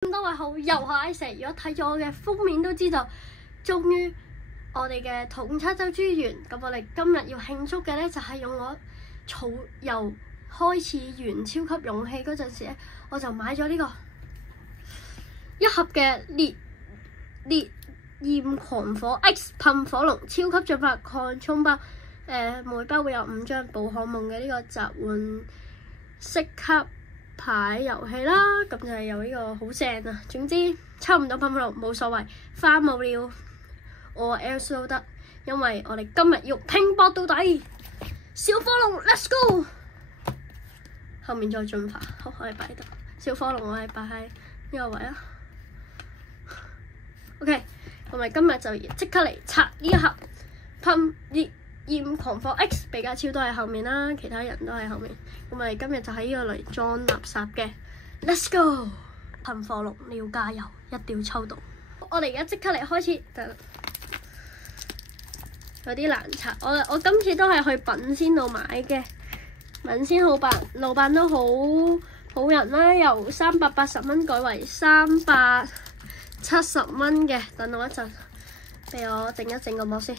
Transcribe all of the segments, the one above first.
咁多位好，又係石。如果睇咗我嘅封面都知道，終於我哋嘅統測周珠完。咁我哋今日要慶祝嘅咧，就係用我由開始完超級勇氣嗰陣時咧，我就買咗呢個一盒嘅烈焰狂火 X 噴火龍超級進化擴充包。每包會有5張寶可夢嘅呢個集換式卡牌遊戲啦，咁就係有呢個好正啊！總之抽唔到噴火龍冇所謂，花冇了我 else 都得，因為我哋今日要拼搏到底。小火龍 Let's go， 後面再進化，好，我哋擺喺度。小火龍我哋擺喺呢個位啊。OK， 我哋今日就即刻嚟拆呢一盒噴烈焰狂火 X， 比卡超都喺後面啦，其他人都喺後面。咁我哋今日就喺呢個嚟裝垃圾嘅 ，Let's go！ 噴火龍你要加油，一定要抽到。我哋而家即刻嚟開始，有啲難拆。我今次都係去品鮮度買嘅，品鮮老闆都好人啦，由380蚊改為370蚊嘅。等我一陣，俾我整一整個膜先。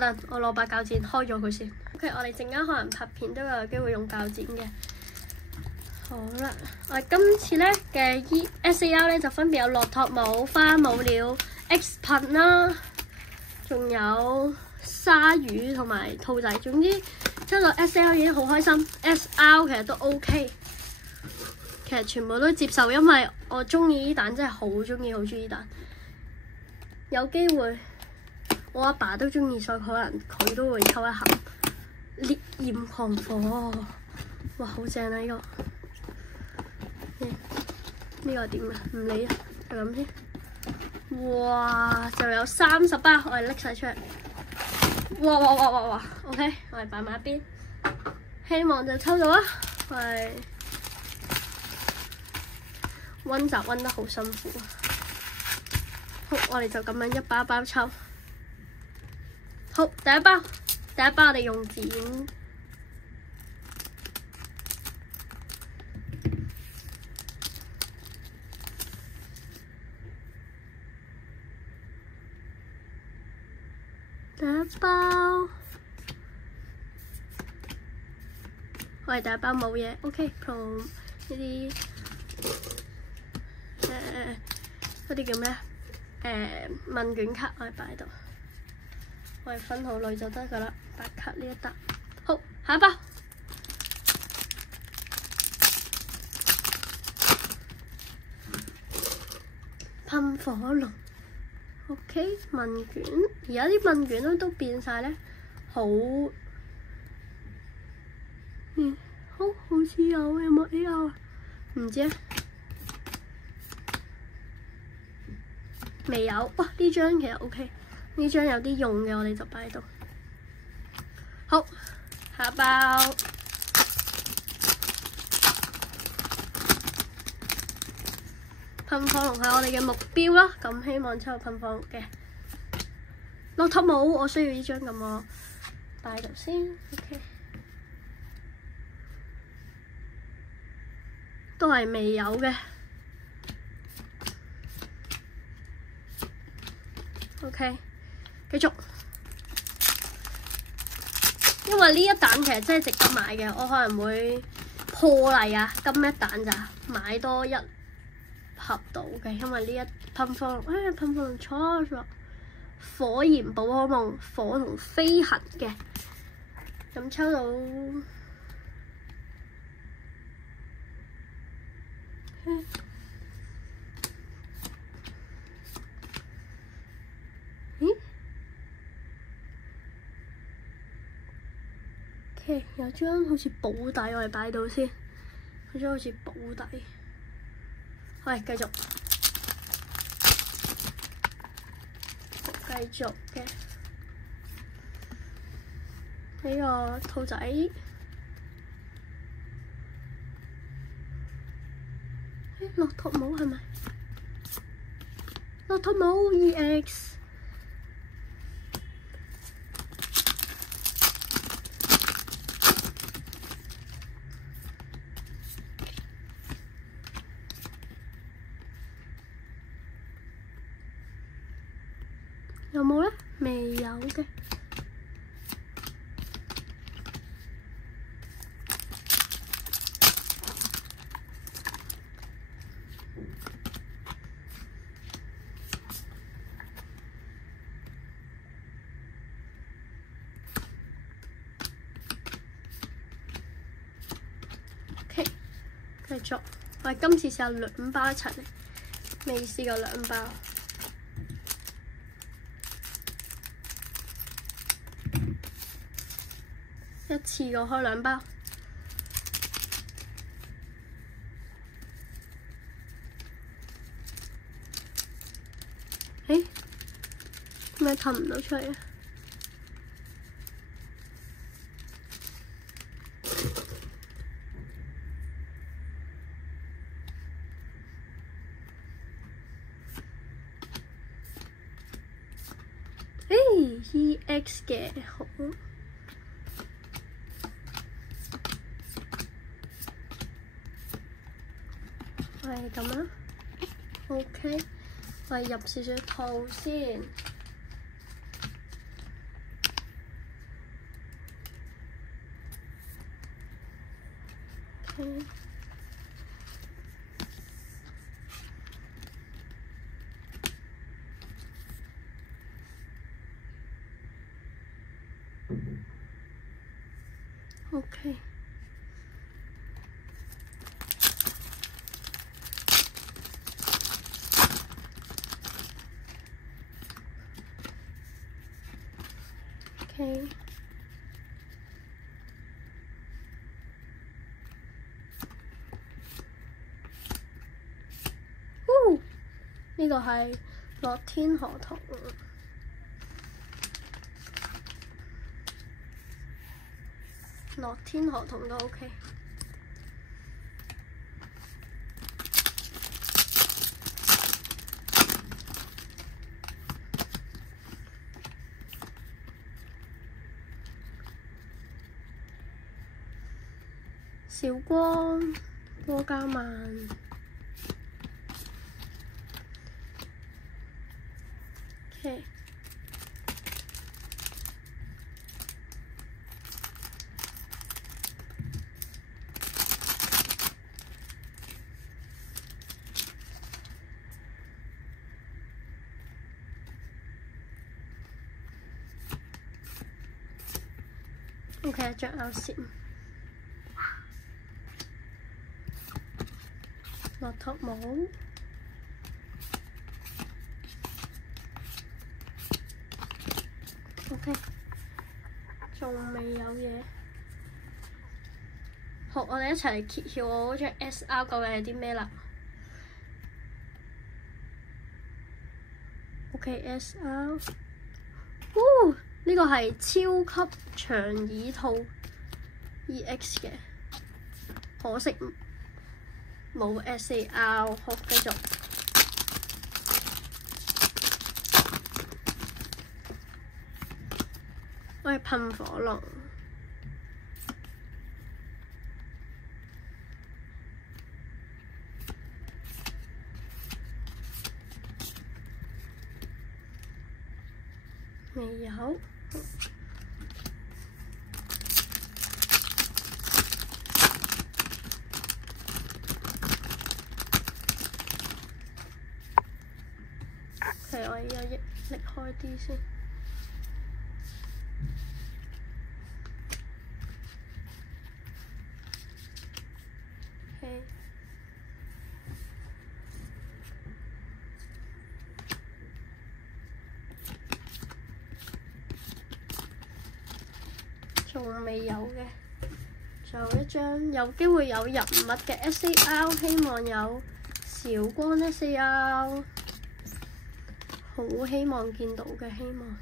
等，我攞把鉸剪開咗佢先。OK， 我哋陣間可能拍片都有機會用鉸剪嘅。好啦，我哋今次咧嘅 SAR 咧就分別有駱駝帽、花冇了、X 噴啦，仲有鯊魚同埋兔仔。總之抽到 SAR 已經好開心 ，SR 其實都 OK， 其實全部都接受，因為我中意呢蛋，真係好中意呢蛋。有機會。我阿爸都中意，所以可能佢都會抽一盒烈焰狂火。哇，好正啊！呢個點啊？唔理啊，就咁先。哇，就有30包，我哋拎晒出嚟。哇 ！OK， 我哋擺埋一邊，希望就抽到啊！我哋溫習溫得好辛苦啊。好，我哋就咁樣一包一包抽。好，第一包我哋用剪，我哋第一包冇嘢 ，OK， 同呢啲嗰啲叫咩問卷卡我哋擺喺度。我哋分好類就得噶啦，白卡呢一沓。好，下一包。噴火龍 ，OK， 問卷，而家啲問卷都變晒咧，好似有冇 AR 啊？唔知啊，未有。哇，呢張其實 OK。呢張有啲用嘅，我哋就擺喺度。好，下包噴火龍係我哋嘅目標啦，咁希望抽到噴火龍嘅。駱駝帽我需要呢張，咁我擺喺度先。OK， 都係未有嘅。OK。繼續，因為呢一蛋其實真係值得買嘅，我可能會破例啊，今一蛋咋買多一盒到嘅，因為呢一噴火龍，噴火龍錯咗，火焰寶可夢火龍飛行嘅，咁抽到。OK， 有張好似保底，我哋擺到先。有張好似保底，喂，繼續嘅呢個兔仔，駱駝帽係咪？駱駝帽 EX 有冇咧？未有嘅。OK， 繼續。我哋今次試下兩包一齊嚟，未試過兩包。一次過開兩包。誒，點解噴唔到出嚟啊？EX 嘅好，係咁啦。OK， 我哋入少少套先。OK。OK， OK， 呢個係樂天河童。樂天河童都 OK。小光，波加曼。OK。OK， 着眼線，駱駝帽 ，OK， 仲未有嘢。好，我哋一齊嚟揭曉我嗰隻 SR 究竟係啲咩啦。OK，SR，呢個係超級長耳套 EX 嘅，可惜冇 SAR。好，繼續。我係噴火龍。未有。係，我而家拎開啲先。OK。仲未有嘅，仲有一張有機會有人物嘅 SAR， 希望有小光 SAR， 好希望見到嘅，希望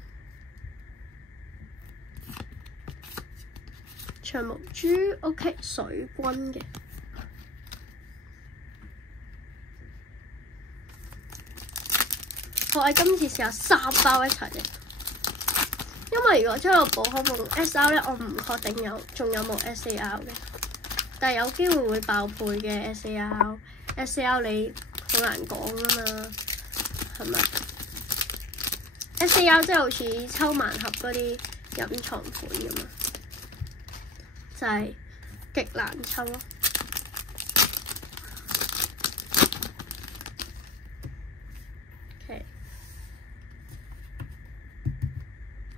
長毛豬 OK， 水軍嘅。我今次試下3包一齊嘅。因為如果將個寶可夢 SR 咧，我唔確定仲有冇 SAR 嘅，但係有機會會爆配嘅 SAR 你好難講㗎嘛，係咪？ SAR 即係好似抽盲盒嗰啲隱藏款咁啊，就係極難抽咯。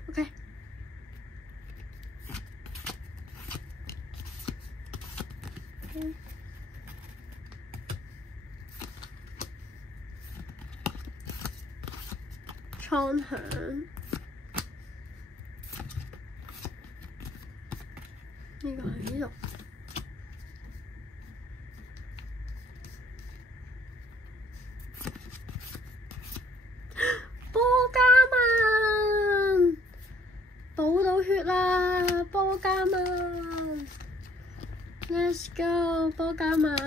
OK。蒼響，呢個係呢度。波加曼補到血啦！波加曼 ，Let's go！ 波加曼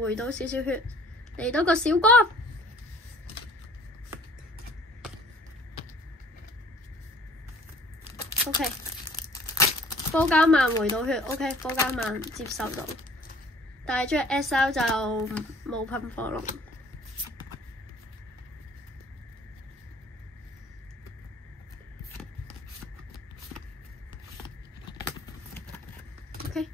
回到少少血，嚟到個小光。OK， 波加曼回到血 ，OK， 波加曼接受到，但係將 SL 就冇噴火龍。OK，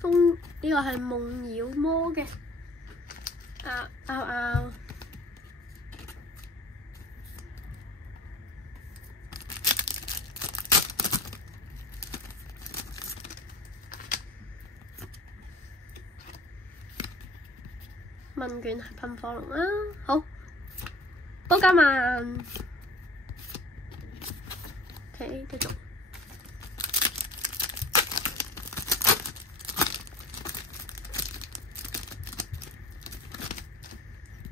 風呢個係夢妖魔嘅，問卷係噴火龍啦，好，波加曼 ，OK， 繼續。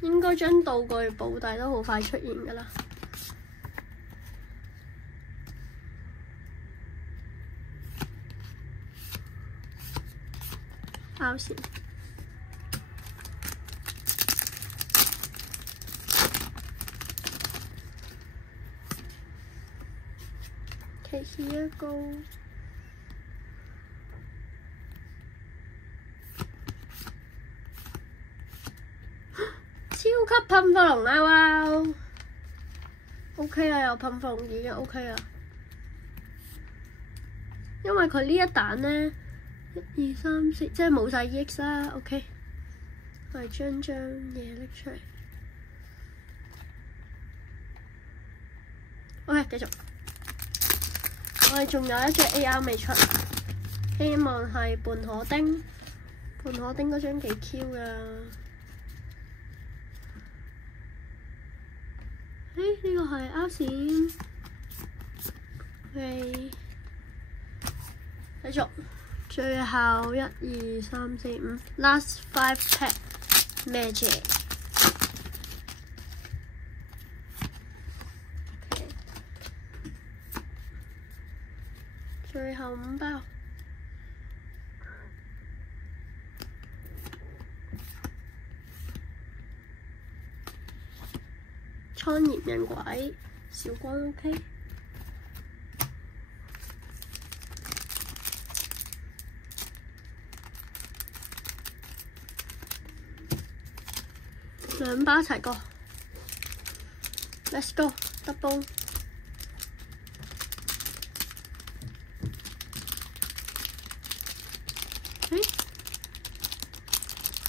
應該將道具布底都好快出現㗎啦。拗線。Okay, here go。超級噴火龍啊！哇 ，OK 啊，有噴火龍已經 OK 啊。因為佢呢一彈呢，1、2、3、4，即係冇晒 EX 啦。OK， 我哋將嘢拎出嚟。OK， 繼續。我哋仲有一隻 AR 未出，希望係半可丁。半可丁嗰張幾 Q 㗎。呢個係啱線，繼續，最後1、2、3、4、5 ，last 5 pack magic。最後5包。蒼蠅人鬼，小光 OK。兩包一齊過 ，Let's go double。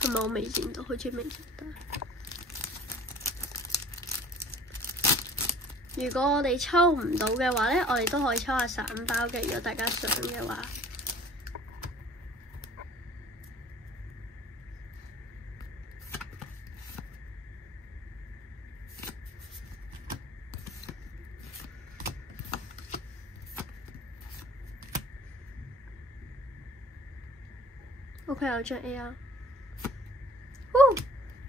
係咪我未見到？好似未見到。如果我哋抽唔到嘅話呢，我哋都可以抽下散包嘅。如果大家想嘅話，OK， 有張 AR。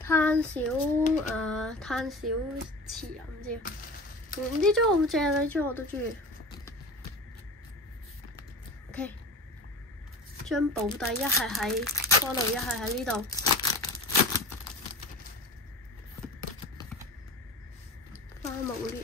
攤小詞啊，唔知。呢張好正，呢張我都中意。OK， 將保底一係喺嗰度，一係喺呢度。花無聊。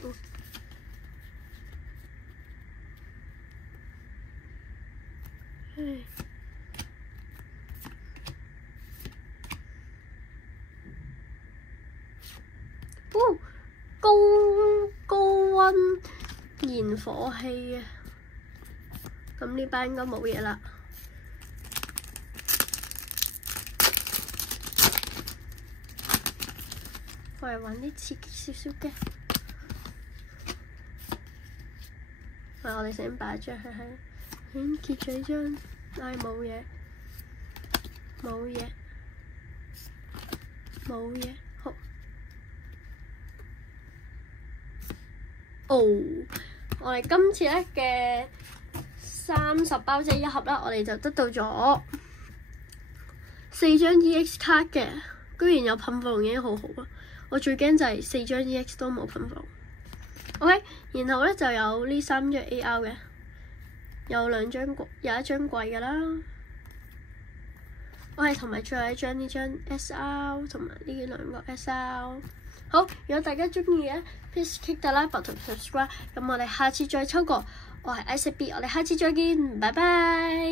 高溫燃火器啊！咁呢班應該冇嘢啦。我嚟揾啲刺激少少嘅。我哋先擺張佢喺揭咗張，冇嘢，好。我哋今次咧嘅30包即係一盒啦，我哋就得到咗4張 EX 卡嘅，居然有噴火龍已經好好啦。我最驚就係4張 EX 都冇噴火龍。OK， 然後咧就有呢3張 AR 嘅，有一張貴㗎啦。OK， 同埋最後一張呢張 SR 同埋呢兩個 SR。好，如果大家中意嘅 please click the like button同 subscribe。咁我哋下次再抽過，我係 Isaac B， 我哋下次再見，拜拜。